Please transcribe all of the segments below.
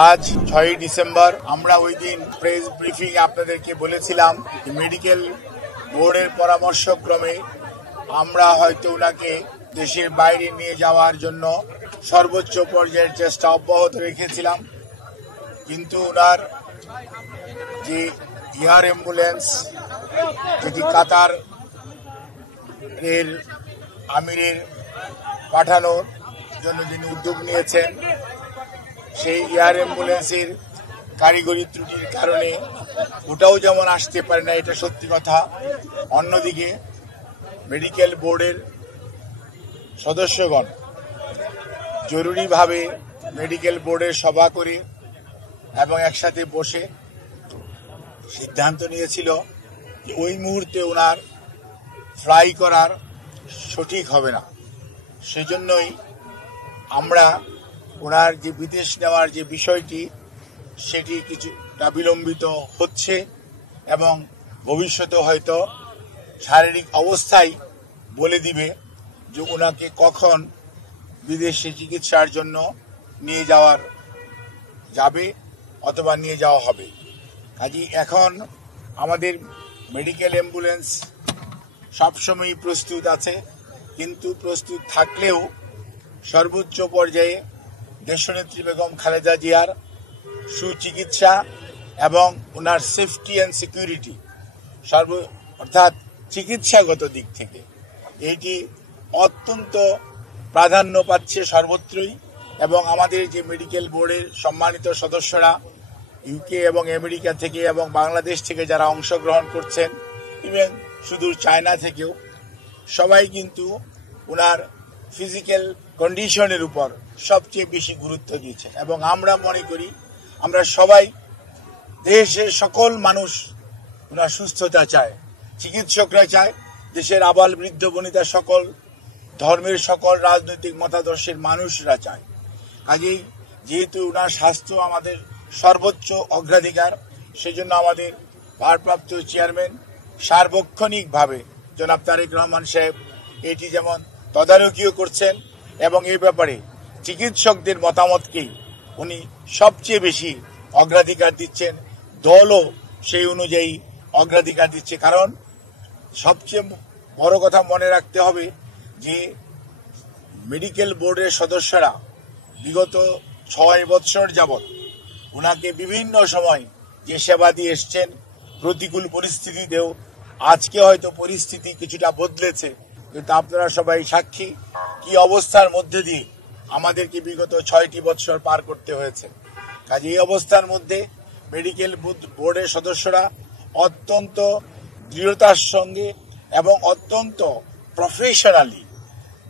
আজ 6ই ডিসেম্বর আমরা ওই দিন প্রেস ব্রিফিং আপনাদেরকে বলেছিলাম মেডিকেল বোর্ডের পরামর্শক্রমে আমরা হয়তো ওনাকে দেশের বাইরে নিয়ে যাওয়ার জন্য সর্বোচ্চ পর্যায়ের চেষ্টা অব্যাহত রেখেছিলাম, কিন্তু ওনার যে এয়ার অ্যাম্বুলেন্স যেটি কাতার এর আমিরের পাঠানোর জন্য যিনি উদ্যোগ নিয়েছেন, সেই এয়ার অ্যাম্বুলেন্সের কারিগরি ত্রুটির কারণে ওটাও যেমন আসতে পারে না, এটা সত্যি কথা। অন্যদিকে মেডিকেল বোর্ডের সদস্যগণ জরুরিভাবে মেডিকেল বোর্ডের সভা করে এবং একসাথে বসে সিদ্ধান্ত নিয়েছিল যে ওই মুহূর্তে ওনার ফ্লাই করার সঠিক হবে না। সেজন্যই আমরা ওনার যে বিদেশ নেওয়ার যে বিষয়টি সেটি কিছুটা বিলম্বিত হচ্ছে এবং ভবিষ্যতে হয়তো শারীরিক অবস্থাই বলে দিবে যে ওনাকে কখন বিদেশে চিকিৎসার জন্য নিয়ে যাওয়ার যাবে অথবা নিয়ে যাওয়া হবে। কাজেই এখন আমাদের মেডিকেল অ্যাম্বুলেন্স সবসময়ই প্রস্তুত আছে, কিন্তু প্রস্তুত থাকলেও সর্বোচ্চ পর্যায়ে দেশনেত্রী বেগম খালেদা জিয়ার সুচিকিৎসা এবং ওনার সেফটি অ্যান্ড সিকিউরিটি অর্থাৎ চিকিৎসাগত দিক থেকে এইটি অত্যন্ত প্রাধান্য পাচ্ছে সর্বত্রই। এবং আমাদের যে মেডিকেল বোর্ডের সম্মানিত সদস্যরা ইউকে এবং আমেরিকা থেকে এবং বাংলাদেশ থেকে যারা অংশগ্রহণ করছেন, ইভেন সুদূর চায়না থেকেও, সবাই কিন্তু ওনার ফিজিক্যাল কন্ডিশনের উপর সবচেয়ে বেশি গুরুত্ব দিয়েছে। এবং আমরা মনে করি আমরা সবাই, দেশের সকল মানুষ ওনার সুস্থতা চায়, চিকিৎসকরা চায়, দেশের আবাল বৃদ্ধ বনিতা সকল ধর্মের সকল রাজনৈতিক মতাদর্শের মানুষরা চায়। কাজেই যেহেতু ওনার স্বাস্থ্য আমাদের সর্বোচ্চ অগ্রাধিকার, সেজন্য আমাদের ভারপ্রাপ্ত চেয়ারম্যান সার্বক্ষণিকভাবে জনাব তারেক রহমান সাহেব এটি যেমন তদারকিও করছেন এবং এই ব্যাপারে চিকিৎসকদের মতামতকেই উনি সবচেয়ে বেশি অগ্রাধিকার দিচ্ছেন। দলও সেই অনুযায়ী অগ্রাধিকার দিচ্ছে, কারণ সবচেয়ে বড় কথা মনে রাখতে হবে যে মেডিকেল বোর্ডের সদস্যরা বিগত 6 বৎসর যাবৎ ওনাকে বিভিন্ন সময় যে সেবা দিয়ে এসছেন, প্রতিকূল পরিস্থিতিতেও। আজকে হয়তো পরিস্থিতি কিছুটা বদলেছে, কিন্তু আপনারা সবাই সাক্ষী কি অবস্থার মধ্যে দিয়ে আমাদেরকে বিগত 6টি বৎসর পার করতে হয়েছে। কাজে এই অবস্থার মধ্যে মেডিকেল বোর্ডের সদস্যরা অত্যন্ত দৃঢ়তার সঙ্গে এবং অত্যন্ত professionally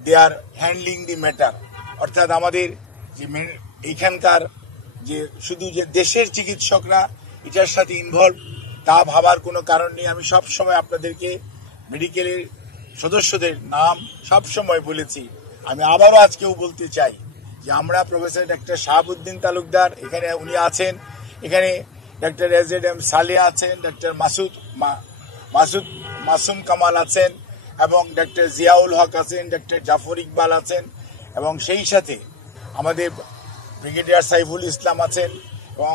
they are handling the matter. অর্থাৎ আমাদের যে এইখানকার যে শুধু যে দেশের চিকিৎসকরা এটার সাথে ইনভলভ তা ভাবার কোনো কারণ নেই। আমি সবসময় আপনাদেরকে মেডিকেলের সদস্যদের নাম সবসময় বলেছি, আমি আবারও আজকেও বলতে চাই যে আমরা প্রফেসর ডক্টর শাহাবুদ্দিন তালুকদার এখানে উনি আছেন, এখানে ডক্টর এজেড.এম. সালেহ আছেন, ডক্টর মাসুম কামাল আছেন এবং ডক্টর জিয়াউল হক আছেন, ডক্টর জাফর ইকবাল আছেন এবং সেই সাথে আমাদের ব্রিগেডিয়ার সাইফুল ইসলাম আছেন এবং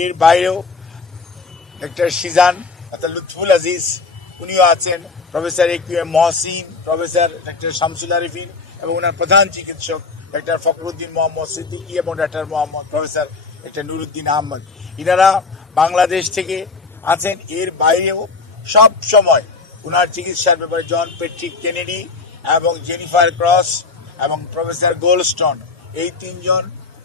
এর বাইরেও ডক্টর শিজান লুৎফুল আজিজ উনিও আছেন, professor A Q M. Mohsin, professor doctor Shamsul Arefin এবং ওনার প্রধান চিকিৎসক ডক্টর ফখরুদ্দিন মোহাম্মদ সিদ্দিকী এবং doctor professor doctor Nuruddin Ahmed, ইনারা বাংলাদেশ থেকে আছেন। এর বাইরেও সব সময় ওনার চিকিৎসার ব্যাপারে জন পেট্রিক কেনেডি এবং জেনিফার ক্রস এবং প্রফেসর গোল্ডস্টোন, এই 3 জন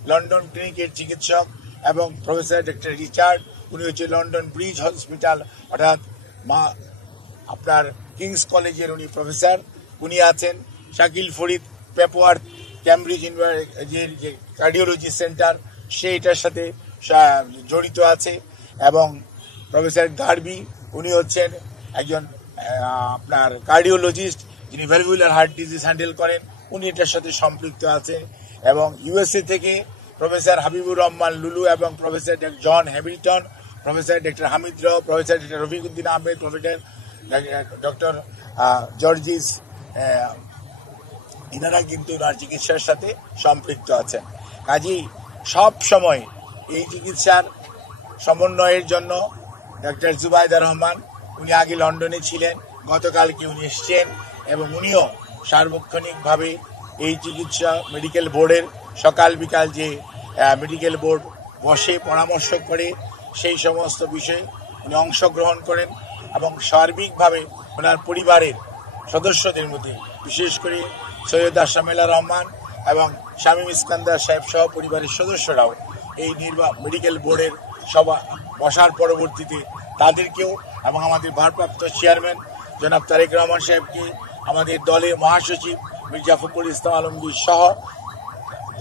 লন্ডন ক্লিনিকের চিকিৎসক, এবং প্রফেসর ডক্টর রিচার্ড, উনি হচ্ছে লন্ডন ব্রিজ হসপিটাল অর্থাৎ আপনার কিংস কলেজের উনি প্রফেসর, উনি আছেন। শাকিল ফরিদ পেপওয়ার্থ ক্যামব্রিজ যে কার্ডিওলজি সেন্টার সে এটার সাথে জড়িত আছে, এবং প্রফেসর গার্বি উনি হচ্ছেন একজন আপনার কার্ডিওলজিস্ট যিনি ভ্যালভুলার হার্ট ডিজিজ হ্যান্ডেল করেন, উনি এটার সাথে সম্পৃক্ত আছেন। এবং ইউএসএ থেকে প্রফেসর হাবিবুর রহমান লুলু এবং professor John Hamilton, professor doctor Hamid Rao, professor doctor Rafiquddin Ahmed, professor doctor Jorjis, এনারা কিন্তু ওনার চিকিৎসার সাথে সম্পৃক্ত আছেন। কাজেই সব সময় এই চিকিৎসার সমন্বয়ের জন্য ডক্টর জুবাইদা রহমান, উনি আগে লন্ডনে ছিলেন, গতকালকে উনি এসছেন এবং উনিও সার্বক্ষণিকভাবে এই চিকিৎসা মেডিকেল বোর্ডের সকাল বিকাল যে মেডিকেল বোর্ড বসে পরামর্শ করে সেই সমস্ত বিষয়ে উনি অংশগ্রহণ করেন এবং সার্বিকভাবে ওনার পরিবারের সদস্যদের মধ্যে বিশেষ করে সৈয়দ আশামেলা রহমান এবং শামীম ইস্কান্দার সাহেব সহ পরিবারের সদস্যরাও এই মেডিকেল বোর্ডের সভা বসার পরবর্তীতে তাদেরকেও এবং আমাদের ভারপ্রাপ্ত চেয়ারম্যান জনাব তারেক রহমান সাহেবকে, আমাদের দলের মহাসচিব মির্জা ফখরুল ইসলাম আলমগীর সহ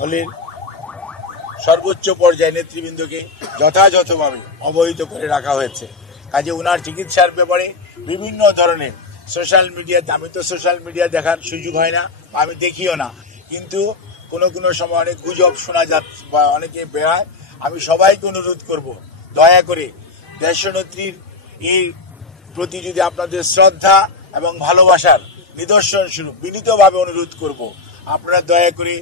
দলের সর্বোচ্চ পর্যায়ে নেতৃবৃন্দকে যথাযথভাবে অবহিত করে রাখা হয়েছে। কাজে ওনার চিকিৎসার ব্যাপারে বিভিন্ন ধরনের সোশ্যাল মিডিয়াতে, আমি তো সোশ্যাল মিডিয়া দেখার সুযোগ হয় না, আমি দেখিও না, কিন্তু কোনো সময় অনেক গুজব শোনা যাচ্ছে বা অনেকে বেড়ায়। আমি সবাইকে অনুরোধ করব, দয়া করে দেশনেত্রীর এই প্রতি যদি আপনাদের শ্রদ্ধা এবং ভালোবাসার নিদর্শন স্বরূপ বিনীতভাবে অনুরোধ করব, আপনারা দয়া করে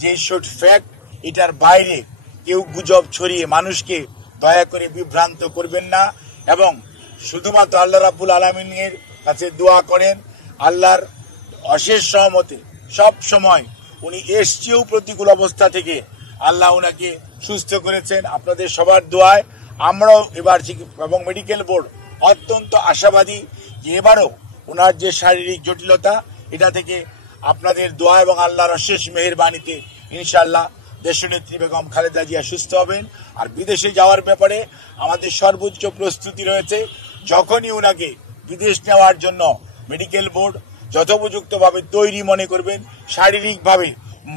যে শর্ট ফ্যাক্ট এটার বাইরে কেউ গুজব ছড়িয়ে মানুষকে দয়া করে বিভ্রান্ত করবেন না এবং শুধুমাত্র আল্লাহ রাব্বুল আলামিনের কাছে দোয়া করেন, আল্লাহর অশেষ সহমতে সব সময় উনি এসছেও প্রতিকূল অবস্থা থেকে আল্লাহ ওনাকে সুস্থ করেছেন। আপনাদের সবার দোয়ায় আমরাও এবার এবং মেডিকেল বোর্ড অত্যন্ত আশাবাদী যে এবারও ওনার যে শারীরিক জটিলতা এটা থেকে আপনাদের দোয়া এবং আল্লাহর অশেষ মেহেরবানিতে ইনশাআল্লাহ দেশনেত্রী বেগম খালেদা জিয়া সুস্থ হবেন। আর বিদেশে যাওয়ার ব্যাপারে আমাদের সর্বোচ্চ প্রস্তুতি রয়েছে। যখনই ওনাকে বিদেশ নেওয়ার জন্য মেডিকেল বোর্ড যথোপযুক্তভাবে তৈরি মনে করবেন, শারীরিকভাবে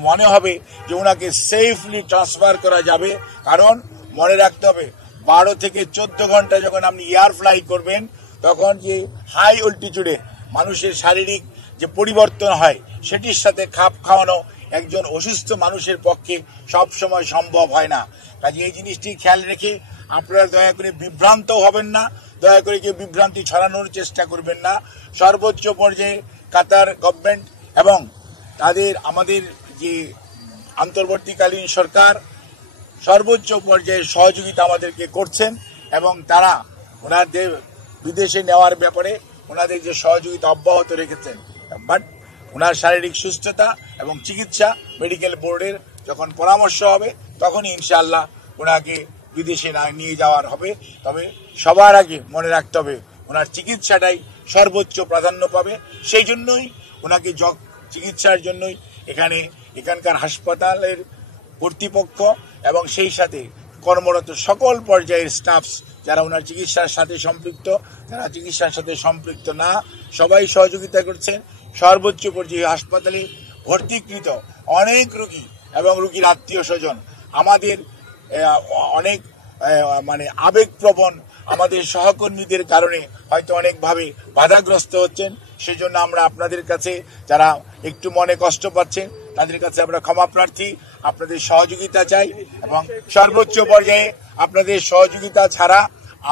মনে হবে যে ওনাকে সেফলি ট্রান্সফার করা যাবে, কারণ মনে রাখতে হবে 12 থেকে 14 ঘন্টা যখন আপনি এয়ার ফ্লাই করবেন তখন যে হাই অল্টিটিউডে মানুষের শারীরিক যে পরিবর্তন হয় সেটির সাথে খাপ খাওয়ানো একজন অসুস্থ মানুষের পক্ষে সব সময় সম্ভব হয় না। কাজে এই জিনিসটি খেয়াল রেখে আপনারা দয়া করে বিভ্রান্ত হবেন না, দয়া করে কেউ বিভ্রান্তি ছড়ানোর চেষ্টা করবেন না। সর্বোচ্চ পর্যায়ে কাতার গভর্নমেন্ট এবং আমাদের যে অন্তর্বর্তীকালীন সরকার সর্বোচ্চ পর্যায়ে সহযোগিতা আমাদেরকে করছেন এবং তারা ওনাদের বিদেশে নেওয়ার ব্যাপারে ওনাদের যে সহযোগিতা অব্যাহত রেখেছেন। বাট ওনার শারীরিক সুস্থতা এবং চিকিৎসা মেডিকেল বোর্ডের যখন পরামর্শ হবে তখনই ইনশাআল্লাহ ওনাকে বিদেশে নিয়ে যাওয়ার হবে। তবে সবার আগে মনে রাখতে হবে ওনার চিকিৎসাটাই সর্বোচ্চ প্রাধান্য পাবে। সেই জন্যই ওনাকে চিকিৎসার জন্যই এখানকার হাসপাতালের কর্তৃপক্ষ এবং সেই সাথে কর্মরত সকল পর্যায়ের স্টাফস যারা ওনার চিকিৎসার সাথে সম্পৃক্ত, যারা চিকিৎসার সাথে সম্পৃক্ত না, সবাই সহযোগিতা করছেন। সর্বোচ্চ পর্যায়ে হাসপাতালে ভর্তিকৃত অনেক রোগী এবং রোগীর আত্মীয় স্বজন আমাদের অনেক আবেগপ্রবণ আমাদের সহকর্মীদের কারণে হয়তো অনেকভাবে বাধাগ্রস্ত হচ্ছেন। সেজন্য আমরা আপনাদের কাছে যারা একটু মনে কষ্ট পাচ্ছেন তাদের কাছে আমরা ক্ষমা প্রার্থী, আপনাদের সহযোগিতা চাই এবং সর্বোচ্চ পর্যায়ে আপনাদের সহযোগিতা ছাড়া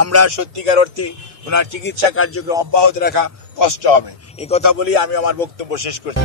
আমরা সত্যিকার অর্থে ওনার চিকিৎসা কার্যক্রম অব্যাহত রাখা কষ্ট হবে। এই কথা বলি আমি আমার বক্তব্য শেষ করছি।